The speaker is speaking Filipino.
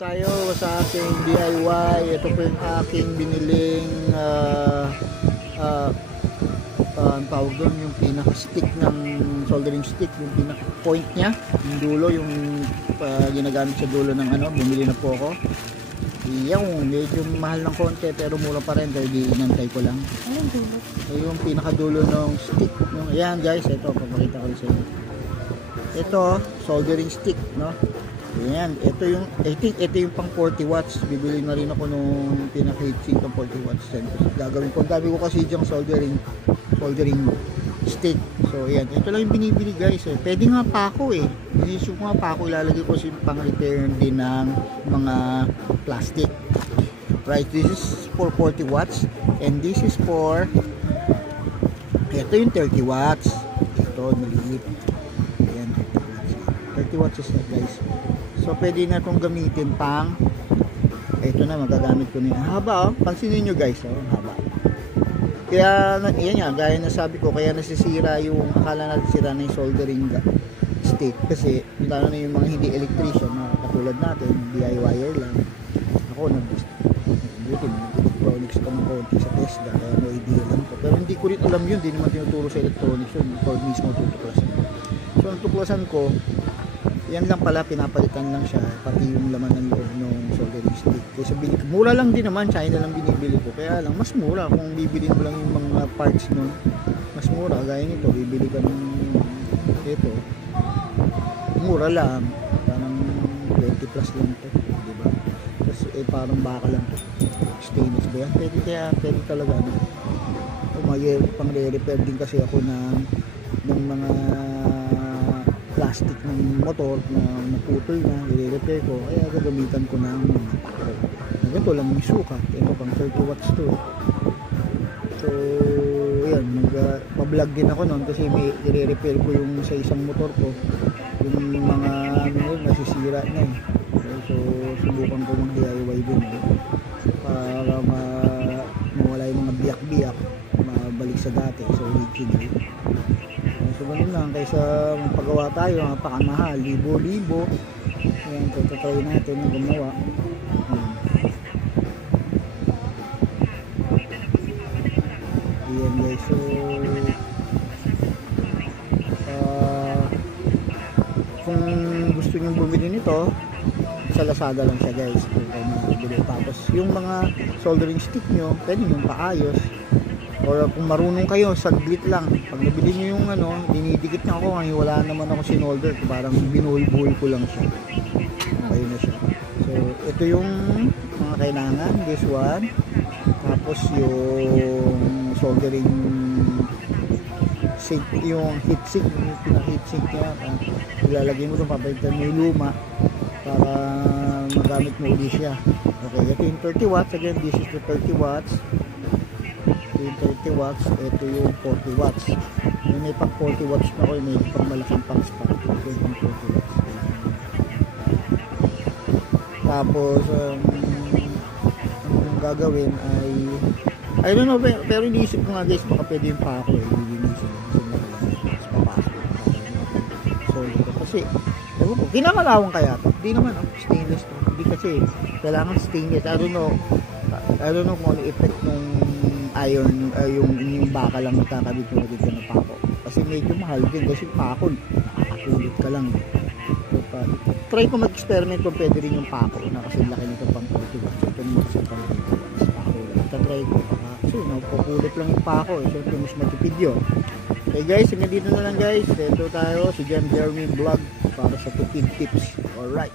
tayo sa ating DIY. Ito po yung aking biniling ang tawag doon, yung pinaka-stick ng soldering stick, yung pinaka-point nya, yung dulo, yung ginagamit sa dulo ng ano. Bumili na po ako. Yung medyo mahal ng konti pero mura pa rin, kaya inantay ko lang. Anong dulo? Yung pinaka-dulo ng stick. Ayan guys, ito, papakita ko sa inyo. Ito, soldering stick, no? Ayan, ito yung, I think ito yung pang 40 watts. Bibili na rin ako nung pinaka-heatsink ng 40 watts. Gagawin ko, gabi ko kasi diyang soldering stick. So ayan, ito lang yung binibili guys. Pwede nga pa ako inisip ko nga pa ako, ilalagay ko si pang repair din ng mga plastic. Right, this is for 40 watts and this is for, ito yung 30 watts. Ito, maliit. Ayan, 30 watts is that guys. So pwede na itong gamitin pang, ito na, magagamit ko na. Haba, oh. Pansinin nyo guys, oh, haba. Kaya, yan nga, gaya na sabi ko, kaya nasisira yung, akala natin sira na yung soldering stick. Kasi, lalo na yung mga hindi electrician, katulad natin, DIYer lang. Ako, nag-buti, nag-electronics ka ng konti sa Tesla, kaya may idea lang ko. Pero hindi ko rin alam yun, hindi naman tinuturo sa electronics yun, ito mismo tutuklasan. So, ang tuklasan ko, yan lang pala, pinapalitan lang siya, pati yung laman ng loob ng soldering stick. Kaysa mura lang din naman, China lang binibili ko. Kaya lang, mas mura kung bibilin mo lang yung mga parts nun. Mas mura, gaya nito, bibili ka ng ito. Mura lang, parang 20 plus lang ito, diba? Tapos parang baka lang ito. Stainless ba yan? Pwede talaga, ano? Pang re-repair din kasi ako ng mga plastic ng motor na naputol na, i-repair ko, kaya gagamitan ko ng mga pako. Ganito lang yung suka, ito pang 30 watts to. So yan, mag-vlog din ako noon kasi may i-repair ko yung sa isang motor ko, yung mga nasisira na so subukan ko ng DIY din para mawala yung mga biyak-biyak, mabalik sa dati, so original. So ganun lang, kaysa magpagawa tayo, napakamahal, libo-libo. Ayan, try natin gumawa. Ayan guys, so kung gusto nyo bumili nito, sa Lazada lang siya guys, kung kayo makabili. Tapos yung mga soldering stick nyo, pwede nyo paayos. Or kung marunong kayo, saglit lang. Pag nabili nyo yung ano, dinidikit na ako, ngayon wala naman ako sinolder. Parang binuhol-buhol ko lang siya. Okay na siya. So, ito yung mga kailangan. This one. Tapos yung soldering sink, yung heat sink, yung pinaka-heat sink niya. Ilalagay mo doon, papalitan mo yung luma para magamit mo ulit siya. Okay, ito yung 30 watts. Again, this is the 30 watts. Yung 30 watts, ito yung 40 watts. Yung may pang 40 watts na ko, may pang malaking pang spark. Ito yung 40 watts. Tapos, ang gagawin ay, I don't know, pero iniisip ko nga guys, baka pwede yung pa ako lilinisin. Tapos papasok. So, ito kasi, ginamalawang kaya ito. Hindi naman, stainless to. Hindi kasi, kailangan stainless. I don't know kung ano effect nung iron, yung baka lang nakakabit mo dito na pako. Kasi medyo mahal din kasi pako, nakakakulit ka lang. So, try ko mag-experiment kung pwede rin yung pako na kasi laki nito pang 40 watts. Ito nito sa pang 40 watts pako lang. Try ko. Kasi nakukulit lang yung pako. Siyempre mas matipid yun. Okay guys, hanggang dito na lang guys. Ito tayo, si Jeremy Vlog para sa tipid tips. Alright.